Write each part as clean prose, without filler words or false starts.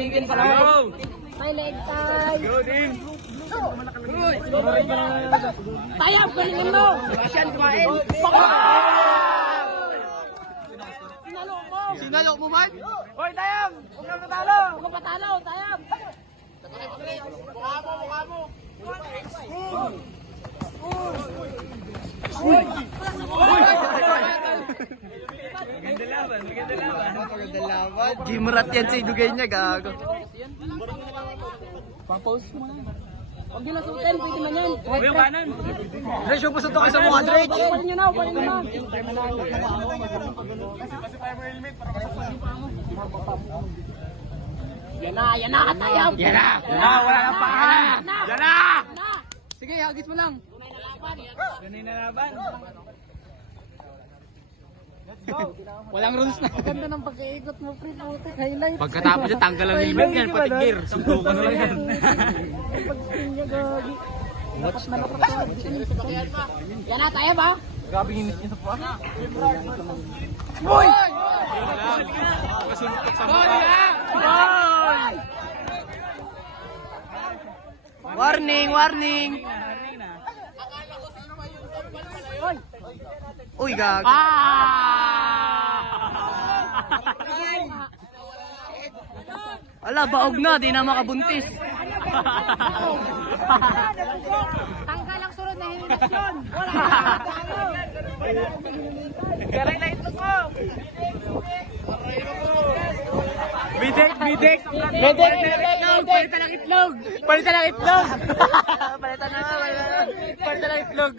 magiging pala. May leg tie. Go, Ding! Tayab, galingan mo. Asian kumain. Sinalo mo. Sinalo mo man? Hoy, Tayam! Huwag kang natalo! Huwag ka patalo, tayab. Mukha mo! Maganda laban, maganda laban. Gimrat yan sa idugay niya, gago. Pang-post mo na. Huwag nyo nasutin, pwede man yan. Uy, yung kanan! Dredge, yung puso to kayo sa mukha, Dredge. Uparin nyo na, uparin nyo na. Yan na, tayab. Yan na! Yan na, wala nang pangalan! Yan na! Sige, hagis mo lang. Ganun na laban. Walang rules na. Ganda ng pag-iikot mo, pre, putik, highlight. Pagkatapos niya, tanggal ang helmet yan, pati gear. Suntukan na lang yan. Pag-spin niya, gagi. Lapat na lapat ka. Yan na, tayab ha. Grabe init niya sa pa. Boy! Kasuntok sa mukha. Boy! Warning, warning. Uy, gag. Ala, baog na, di na makabuntis. Tanggal ang sunod na hinilasyon. Wala na. Garay na ito ko! Bidek! Medek! Palitan ng itlog! Palitan ng itlog! Palitan ng itlog!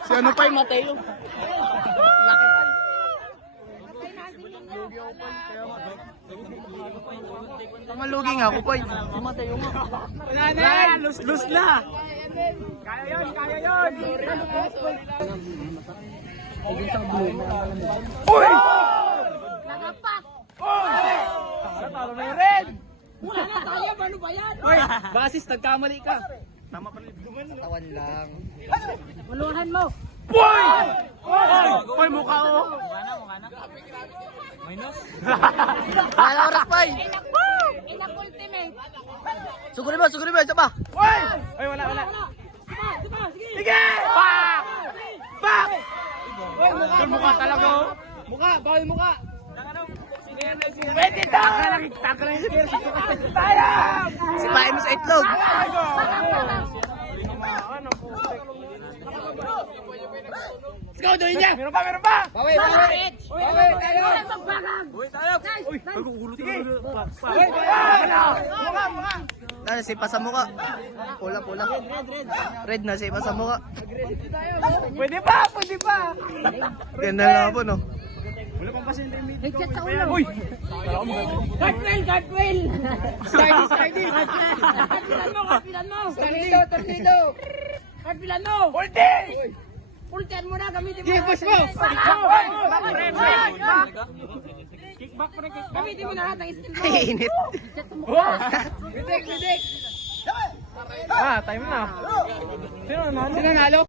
Si ano pa yung Mateo? Laki pa. Malugi nga ako pa. Si Mateo nga. Wala na! Lus na! Kaya yun! Kaya yun! Uy! Nagapak. Talo na yung red! Wala na, tayab. Ano ba yan? Uy! Basis, nagkamali ka. Tama pa rin. Tawan lang. Malulhan mo. Boy! Uy, mukha mo. Minus? Wala oras pa eh. Inak ultimate. Sugurin mo, isa pa. Uy! Ay, wala. Sige! Pak! Pak! Ito mukha talaga oh. Mukha! Bawal mukha! Pwede daw! Taka lang yung spear! Tayo! Sipain mo sa itlog. Let's go! Doon niya! Meron pa! Bawi. Wala magbagang. Uy, tayo! Uy! Ay, kukulo sige! Mukha! Dahil sipa sa mukha. Pula. Red na, sipa sa mukha. Pwede pa! Ganda nga po no. Wala pang pasyente yung meeting. Headset sa ulo. Uy! Cartwheel. Steady! Cartwheelan mo. Tornado! Cartwheelan mo. Ulti! Pultian mo na, gamitin mo. Sige, push mo! Kickback pa rin, kickback! Gamitin mo na lahat ng skill mo. Init. Bidik! Time na! Sino nanalo?